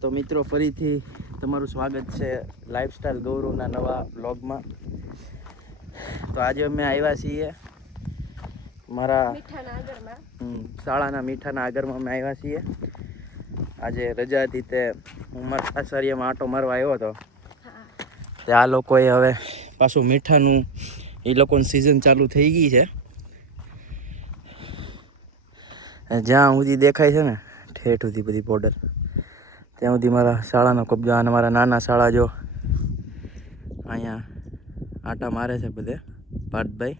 તો મિત્રો ફરીથી તમારું સ્વાગત છે લાઈફસ્ટાઈલ ગૌરવના નવા બ્લોગમાં. તો આજે અમે આવ્યા છીએ મારા શાળાના મીઠાના આગરમાં અમે આવ્યા છીએ. આજે રજા હતી તે હું મારા સાસરિયામાં આંટો મારવા આવ્યો હતો. તે આ લોકોએ હવે પાછું મીઠાનું એ લોકોની સિઝન ચાલુ થઈ ગઈ છે. જ્યાં સુધી દેખાય છે ને ઠેઠ સુધી બધી બોર્ડર, ત્યાં સુધી મારા શાળાનો કબજો. અને મારા નાના શાળા જો અહીંયા આટા મારે છે બધે પાર્થભાઈ.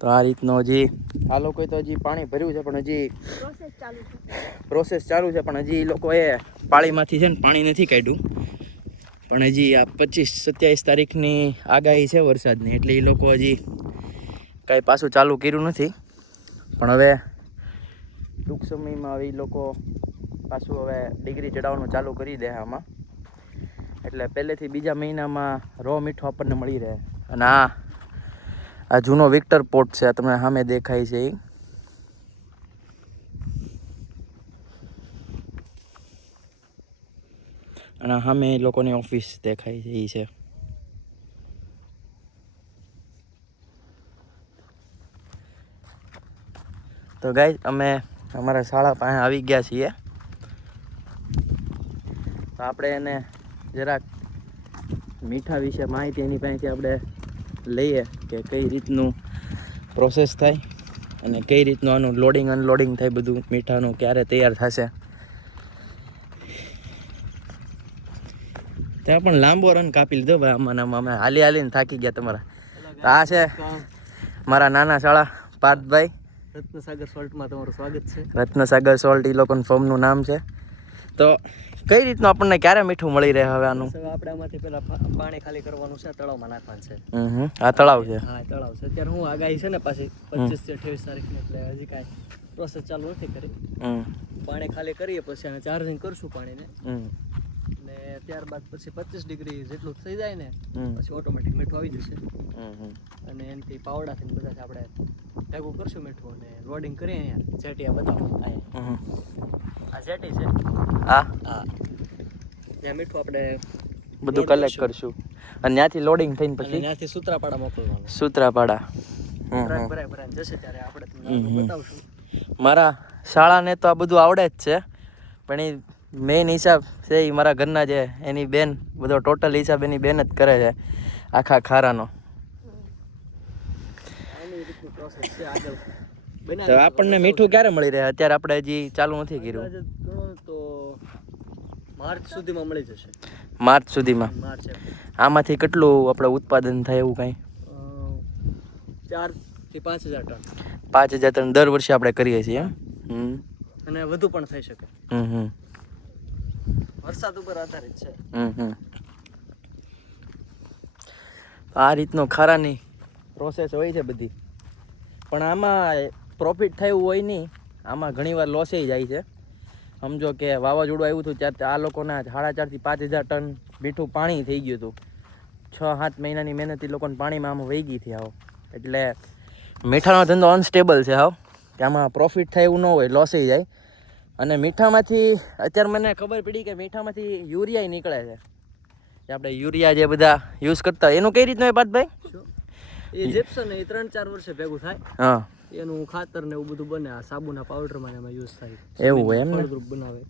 તો આ રીતનો હજી આ લોકોએ તો હજી પાણી ભર્યું છે, પણ હજી પ્રોસેસ ચાલુ છે. પણ હજી એ લોકોએ પાળીમાંથી છે ને પાણી નથી કાઢ્યું. પણ હજી આ 25-27 તારીખની આગાહી છે વરસાદની, એટલે એ લોકો હજી કાંઈ પાછું ચાલુ કર્યું નથી. પણ હવે ટૂંક સમયમાં હવે એ લોકો પાછું હવે ડિગ્રી ચડાવવાનું ચાલુ કરી દે આમાં. એટલે પહેલેથી બીજા મહિનામાં રો મીઠો આપણને મળી રહે. અને આ જૂનો વિક્ટર પોર્ટ છે, આ તમને સામે દેખાય છે એ. અને સામે એ લોકોની ઓફિસ દેખાય છે એ છે. તો ગાઈઝ અમે અમારા શાળા પાસે આવી ગયા છીએ. તો આપણે એને જરાક મીઠા વિશે માહિતી એની પાસેથી આપણે લઈએ કે કઈ રીતનું પ્રોસેસ થાય અને કઈ રીતનું આનું લોડિંગ અનલોડિંગ થાય, બધું મીઠાનું ક્યારે તૈયાર થશે. ત્યાં પણ લાંબો રન કાપી લીધો ભાઈ. આમાં અમે હાલીને થાકી ગયા તમારા. તો આ છે મારા નાના શાળા પાર્થભાઈ. રત્નસાગર સોલ્ટમાં તમારું સ્વાગત છે. રત્નસાગર સોલ્ટ એ લોકોનું ફોર્મનું નામ છે. તો કઈ રીતનું આપણને ક્યારે મીઠું મળી રહે હવે આનું? આપણે આમાંથી પેલા પાણી ખાલી કરવાનું છે, તળાવમાં નાખવાનું છે. આ તળાવ છે. હા, તળાવ છે. અત્યારે હું આગાહી છે ને પાછી 25-28 તારીખની, એટલે હજી કાંઈ પ્રોસેસ ચાલુ નથી કરી. પાણી ખાલી કરીએ પછી અને ચાર્જિંગ કરશું પાણીને. ને ત્યારબાદ પછી 25 ડિગ્રી જેટલું થઈ જાય ને પછી ઓટોમેટિક મીઠું આવી જશે. અને એનાથી પાવડાથી બધાથી આપણે ભેગું કરશું મીઠું અને લોડિંગ કરીએ. અહીંયા જેટી આ બતાવો. આ જેટી છે. હા, ત્યાં મીઠું આપણે બધું કલેક્ટ કરશું અને ત્યાંથી લોડિંગ થઈને પછી ત્યાંથી સૂત્રાપાડા મોકલવાનું. સૂત્રાપાડા ભરાય જશે ત્યારે આપણે તમને બતાવશું. મારા શાળાને તો આ બધું આવડે જ છે, પણ એ મેઇન હિસાબ છે એ મારા ઘરના જે એની બેન, બધો ટોટલ હિસાબ એની બેન જ કરે છે આખા ખારાનો. તો આપણને મીઠું ક્યારે મળી રહે? અત્યારે આપણે હજી ચાલુ નથી કર્યું. તો માર્ચ સુધીમાં મળી જશે. માર્ચ સુધીમાં? આમાંથી કેટલું આપણે ઉત્પાદન થાય એવું કાંઈ? 4,000 થી 5,000 ટન. 5,000 ટન દર વર્ષે આપણે કરીએ છીએ એમ? અને વધુ પણ થઈ શકે. વરસાદ ઉપર આધારિત છે. આ રીતનો ખારાની પ્રોસેસ હોય છે બધી. પણ આમાં પ્રોફિટ થાય એવું હોય નહીં. આમાં ઘણીવાર લોસે જાય છે. સમજો કે વાવાઝોડું આવ્યું હતું ત્યારે આ લોકોના 4,500 થી 5,000 ટન મીઠું પાણી થઈ ગયું હતું. 6-7 મહિનાની મહેનત એ લોકોને પાણીમાં આમાં વહી ગઈ હતી. આવો એટલે મીઠાનો ધંધો અનસ્ટેબલ છે. ત્યાંમાં પ્રોફિટ થાય એવું ન હોય, લોસે જાય. અને મીઠામાંથી અત્યારે મને ખબર પડી કે મીઠામાંથી યુરિયા નીકળે છે. આપણે યુરિયા જે બધા યુઝ કરતા હોય એનું કઈ રીતનું હોય પાર્થભાઈ? એ જેપ્સન એ 3-4 વર્ષે ભેગું થાય. હા, એનું ખાતર ને એવું બધું બને. આ સાબુના પાવડરમાં એમાં યુઝ થાય. એવું હોય એમ ને? ગ્રુપ બનાવે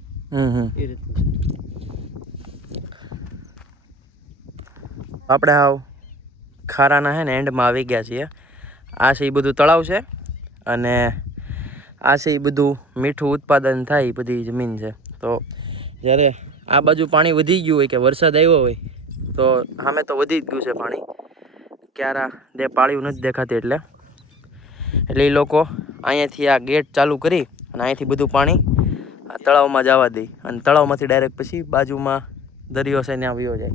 એ રીતનું છે. આપણે હાવ ખારાના હે ને એન્ડમાં આવી ગયા છીએ. આ છે એ બધું તળાવ છે અને આ છે એ બધું મીઠું ઉત્પાદન થાય એ બધી જમીન છે. તો જ્યારે આ બાજુ પાણી વધી ગયું હોય કે વરસાદ આવ્યો હોય તો સામે તો વધી જ ગયું છે પાણી. ક્યારા દે પાળ્યું નથી દેખાતી એટલે એ લોકો અહીંયાથી આ ગેટ ચાલુ કરી અને અહીંથી બધું પાણી આ તળાવમાં જવા દે. અને તળાવમાંથી ડાયરેક્ટ પછી બાજુમાં દરિયો છે ત્યાં વયો જાય.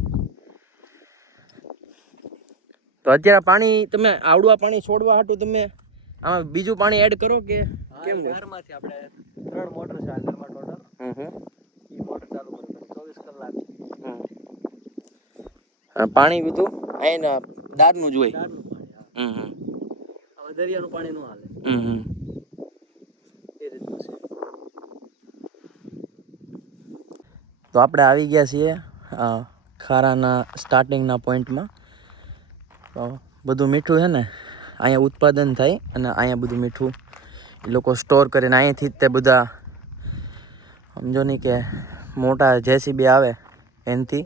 તો અત્યારે પાણી તમે આવડું આ પાણી છોડવા હાટું તમે આમાં બીજું પાણી એડ કરો કે કેમ? ઘરમાંથી આપણે 3 મોટર છે આ ઘરમાં ટોટલ. એ મોટર ચાલુ કરો 24 કલાક. પાણી બધું અહીંના દારનું જ હોય. દારનું પાણી. દરિયાનું પાણી નો હાલે એ રીતનું છે. તો આપણે આવી ગયા છીએ ખારાના સ્ટાર્ટિંગના પોઈન્ટમાં. તો બધું મીઠું છે ને અહીંયા ઉત્પાદન થાય અને અહીંયા બધું મીઠું એ લોકો સ્ટોર કરીને અહીંથી જ તે બધા સમજો નહીં કે મોટા JCB આવે એનાથી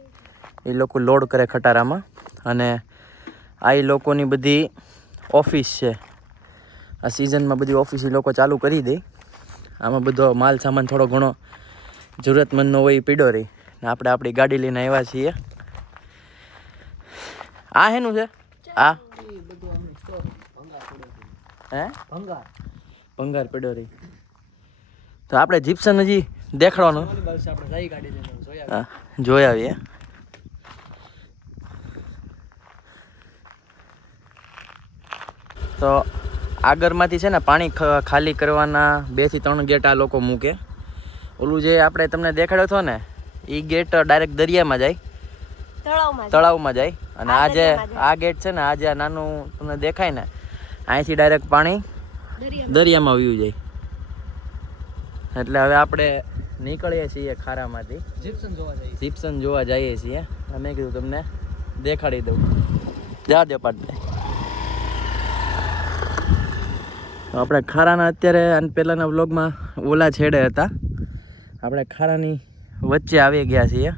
એ લોકો લોડ કરે ખટારામાં. અને આ એ લોકોની બધી ઓફિસ છે. આ સિઝનમાં બધી ઓફિસ એ લોકો ચાલુ કરી દે. આમાં બધો માલ સામાન થોડો ઘણો જરૂરતમંદનો હોય એ પીડો રહી ને આપણે આપણી ગાડી લઈને આવ્યા છીએ. આ હેનું છે આ હે ભંગાર પીડો રહી. તો આપણે જીપ્સન હજી દેખાડવાનું હા જોઈ આવીએ. તો આગળમાંથી છે ને પાણી ખાલી કરવાના 2 થી 3 ગેટ આ લોકો મૂકે. ઓલું જે આપણે તમને દેખાડ્યો હતો ને એ ગેટ ડાયરેક્ટ દરિયામાં જાય, તળાવમાં જાય. અને આ ગેટ છે ને આ જે નાનું તમને દેખાય ને અહીંથી ડાયરેક્ટ પાણી દરિયામાં વયું જાય. એટલે હવે આપણે નીકળીએ છીએ ખારામાંથી, જીપ્સન જોવા જઈએ છીએ. મેં કીધું તમને દેખાડી દઉં. જા દે પાટ. આપણે ખારાના અત્યારે અને પહેલાંના વ્લોગમાં ઓલા છેડે હતા, આપણે ખારાની વચ્ચે આવી ગયા છીએ.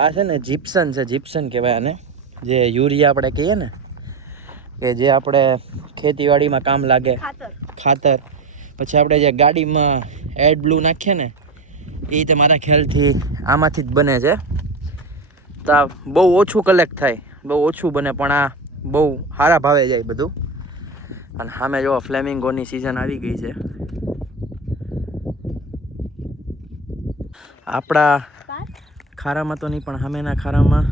આ છે ને જીપ્સન છે, જીપ્સન કહેવાય આને. જે યુરિયા આપણે કહીએ ને કે જે આપણે ખેતીવાડીમાં કામ લાગે, ખાતર. પછી આપણે જે ગાડીમાં એડ બ્લુ નાખીએ ને એ તો મારા ખ્યાલથી આમાંથી જ બને છે. તો આ બહુ ઓછું કલેક્ટ થાય, બહુ ઓછું બને, પણ આ બહુ સારા ભાવે જાય બધું. અને સામે જો ફ્લેમિંગોની સિઝન આવી ગઈ છે. આપણા ખારામાં તો નહીં પણ સામેના ખારામાં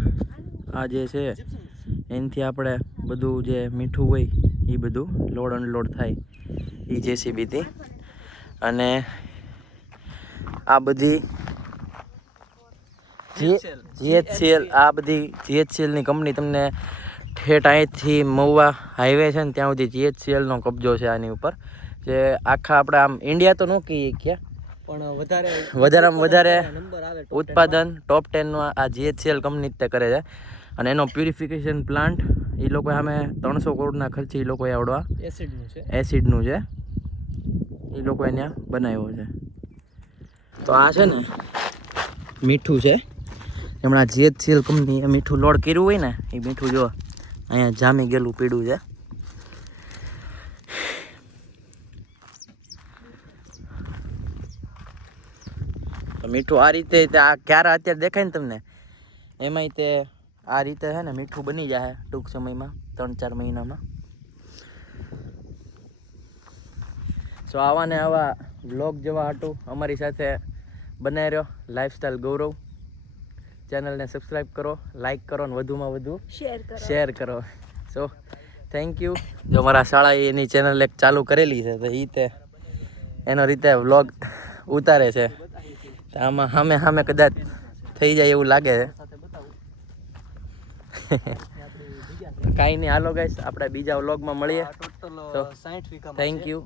આ જે છે એનાથી આપણે બધું જે મીઠું હોય એ બધું લોડ અનલોડ થાય એ JCBથી. અને આ બધી GHCL આ બધી GHCLની કંપની તમને ઠેઠ અહીંથી મહુવા હાઈવે છે ને ત્યાં સુધી GHCLનો કબજો છે આની ઉપર. જે આખા આપણે આમ ઇન્ડિયા તો ન કહીએ ક્યાં પણ વધારેમાં વધારે ઉત્પાદન ટોપ 10નું આ GHCL કંપની જ તે કરે છે. અને એનો પ્યુરિફિકેશન પ્લાન્ટ એ લોકો સામે 300 કરોડના ખર્ચે એ લોકોએ આવડવા એસિડનું છે એ લોકોએ ત્યાં બનાવ્યો છે. તો આ છે ને મીઠું છે. હમણાં GHCL કંપનીએ મીઠું લોડ કર્યું હોય ને એ મીઠું જો અહીંયા જામી ગયેલું પીડું છે. મીઠું આ રીતે આ ક્યારે અત્યારે દેખાય ને તમને એમાંય તે આ રીતે છે ને મીઠું બની જાય ટૂંક સમયમાં 3-4 મહિનામાં. સો આવા ને આવા વ્લોગ જેવા હાટું અમારી સાથે બનાવી રહ્યો લાઈફસ્ટાઈલ ગૌરવ. ચેનલને સબસ્ક્રાઈબ કરો, લાઈક કરો અને વધુમાં વધુ શેર કરો. So thank you. જો મારા શાળાએ એની ચેનલ એક ચાલુ કરેલી છે તો એ તે એનો રીતે વ્લોગ ઉતારે છે. આમાં સામે કદાચ થઈ જાય એવું લાગે છે. કાંઈ નહીં, હાલો ગાઈસ આપણે બીજા વ્લોગમાં મળીએ. તો થેન્ક યુ.